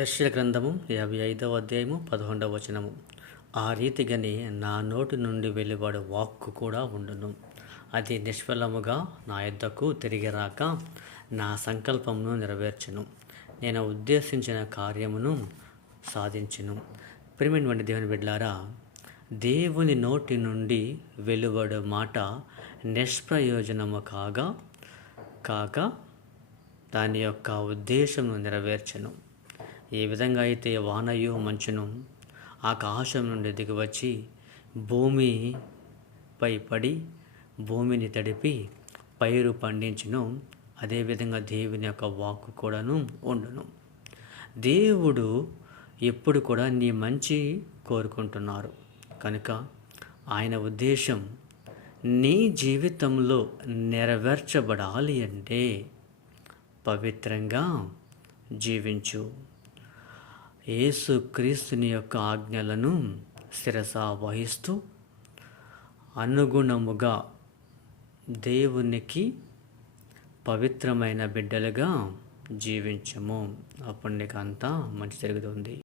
యెషయా గ్రంథము 55వ అధ్యాయము 11వ వచనము. ఆ రీతిగానే నా నోటి నుండి వెలువడు వాక్కు కూడా ఉండును. అది నిష్ఫలముగా నా యొద్దకు తిరిగి రాక నా సంకల్పమును నెరవేర్చును. నేను ఉద్దేశించిన కార్యమును సాధించును. ప్రియమైనటువంటి దేవుని బిడ్డలారా, దేవుని నోటి నుండి వెలువడు మాట నిష్ప్రయోజనము కాక దాని యొక్క ఉద్దేశమును నెరవేర్చను. ఏ విధంగా అయితే వానయు మంచును ఆకాశం నుండి దిగివచ్చి భూమిపై పడి భూమిని తడిపి పైరు పండించును, అదేవిధంగా దేవుని యొక్క వాక్కు కూడాను ఉండును. దేవుడు ఎప్పుడు కూడా నీ మంచి కోరుకుంటున్నారు కనుక ఆయన ఉద్దేశం నీ జీవితంలో నెరవేర్చబడాలి అంటే పవిత్రంగా జీవించు. యేసుక్రీస్తుని యొక్క ఆజ్ఞలను శిరస వహిస్తూ అనుగుణముగా దేవునికి పవిత్రమైన బిడ్డలుగా జీవించము. అప్పుడు నీకు అంతా మంచి జరుగుతుంది.